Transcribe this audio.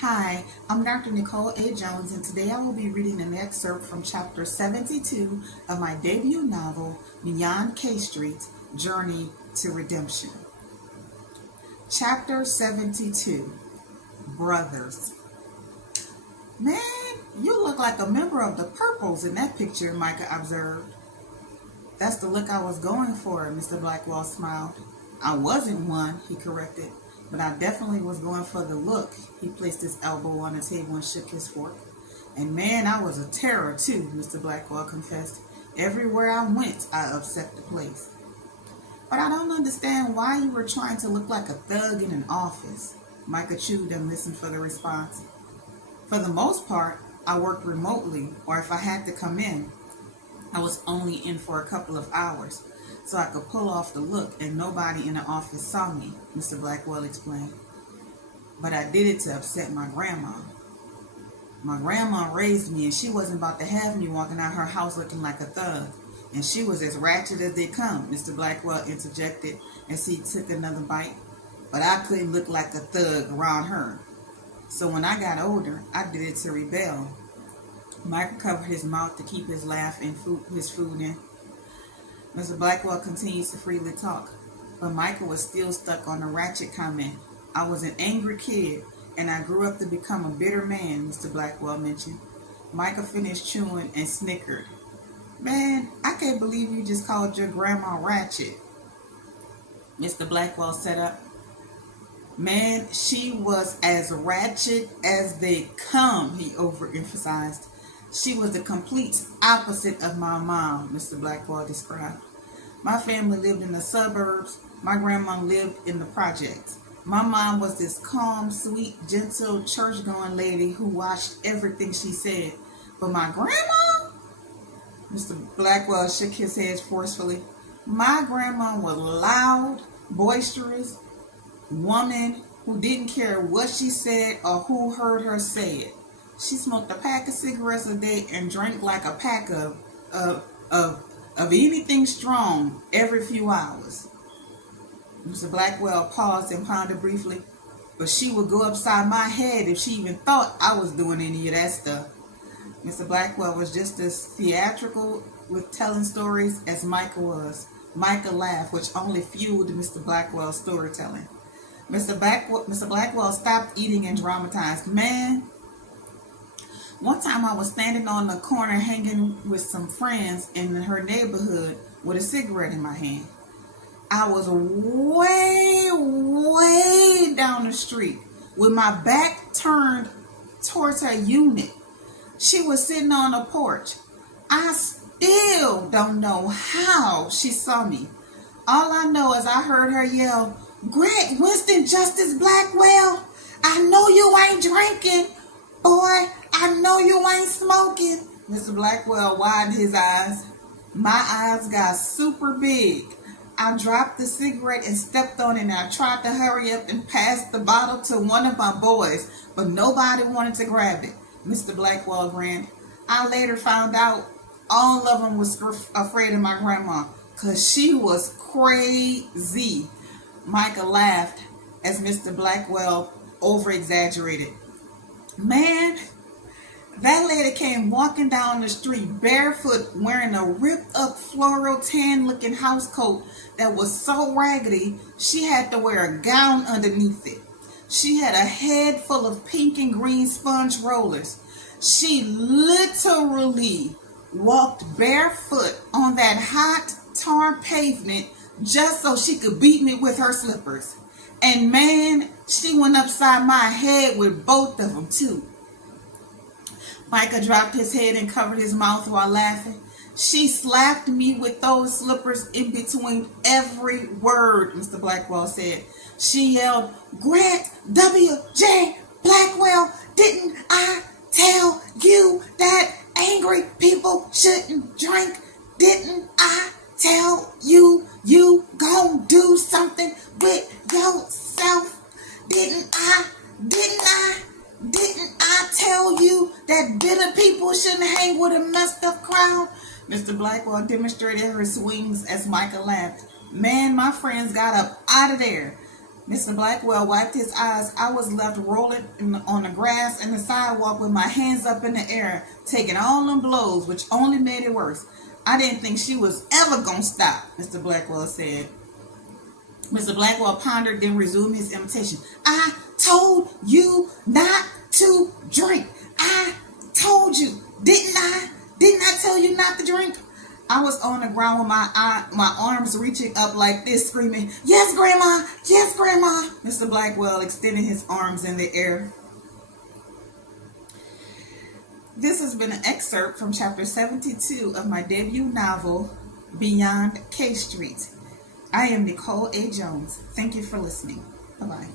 Hi, I'm Dr. Nicole A. Jones, and today I will be reading an excerpt from Chapter 72 of my debut novel, Beyond K Street, Journey to Redemption. Chapter 72, Brothers. Man, you look like a member of the Purples in that picture, Micah observed. That's the look I was going for, Mr. Blackwell smiled. I wasn't one, he corrected. But I definitely was going for the look. He placed his elbow on the table and shook his fork. And man, I was a terror too, Mr. Blackwell confessed. Everywhere I went, I upset the place. But I don't understand why you were trying to look like a thug in an office. Micah chewed and listened for the response. For the most part, I worked remotely, or if I had to come in, I was only in for a couple of hours, so I could pull off the look and nobody in the office saw me, Mr. Blackwell explained. But I did it to upset my grandma. My grandma raised me and she wasn't about to have me walking out her house looking like a thug. And she was as ratchet as they come, Mr. Blackwell interjected as he took another bite. But I couldn't look like a thug around her. So when I got older, I did it to rebel. Micah covered his mouth to keep his laugh and his food in. Mr. Blackwell continues to freely talk, but Micah was still stuck on the ratchet comment. I was an angry kid, and I grew up to become a bitter man, Mr. Blackwell mentioned. Micah finished chewing and snickered. Man, I can't believe you just called your grandma ratchet. Mr. Blackwell sat up. Man, she was as ratchet as they come, he overemphasized. She was the complete opposite of my mom, Mr. Blackwell described. My family lived in the suburbs. My grandma lived in the projects. My mom was this calm, sweet, gentle, church-going lady who watched everything she said. But my grandma? Mr. Blackwell shook his head forcefully. My grandma was loud, boisterous, woman who didn't care what she said or who heard her say it. She smoked a pack of cigarettes a day and drank like a pack of anything strong every few hours. Mr. Blackwell paused and pondered briefly. But she would go upside my head if she even thought I was doing any of that stuff. Mr. Blackwell was just as theatrical with telling stories as Micah was. Micah laughed, which only fueled Mr. Blackwell's storytelling. Mr. Blackwell stopped eating and dramatized. Man, one time I was standing on the corner hanging with some friends in her neighborhood with a cigarette in my hand. I was way down the street with my back turned towards her unit. She was sitting on a porch. I still don't know how she saw me. All I know is I heard her yell, "Greg Winston Justice Blackwell, I know you ain't drinking. Boy, I know you ain't smoking." Mr. Blackwell widened his eyes. My eyes got super big. I dropped the cigarette and stepped on it, and I tried to hurry up and pass the bottle to one of my boys, but nobody wanted to grab it. Mr. Blackwell grinned. I later found out all of them was afraid of my grandma, because she was crazy. Micah laughed as Mr. Blackwell over-exaggerated. Man, that lady came walking down the street barefoot, wearing a ripped-up floral tan-looking housecoat that was so raggedy she had to wear a gown underneath it. She had a head full of pink and green sponge rollers. She literally walked barefoot on that hot, tar pavement just so she could beat me with her slippers. And man, she went upside my head with both of them too. Micah dropped his head and covered his mouth while laughing. She slapped me with those slippers in between every word, Mr. Blackwell said. She yelled, "Grant W.J. Blackwell, didn't I tell you that angry people shouldn't drink? Didn't I tell you you gon' do something with yourself? Didn't I tell you that bitter people shouldn't hang with a messed up crowd?" Mr. Blackwell demonstrated her swings as Micah laughed. Man, my friends got up out of there. Mr. Blackwell wiped his eyes. I was left rolling on the grass and the sidewalk with my hands up in the air, taking all them blows, which only made it worse. I didn't think she was ever going to stop, Mr. Blackwell said. Mr. Blackwell pondered, then resumed his imitation. I told you not to drink. I told you. Didn't I? Didn't I tell you not to drink? I was on the ground with my arms reaching up like this, screaming, yes, Grandma! Yes, Grandma! Mr. Blackwell extended his arms in the air. This has been an excerpt from chapter 72 of my debut novel, Beyond K Street. I am Nicole A. Jones. Thank you for listening. Bye-bye.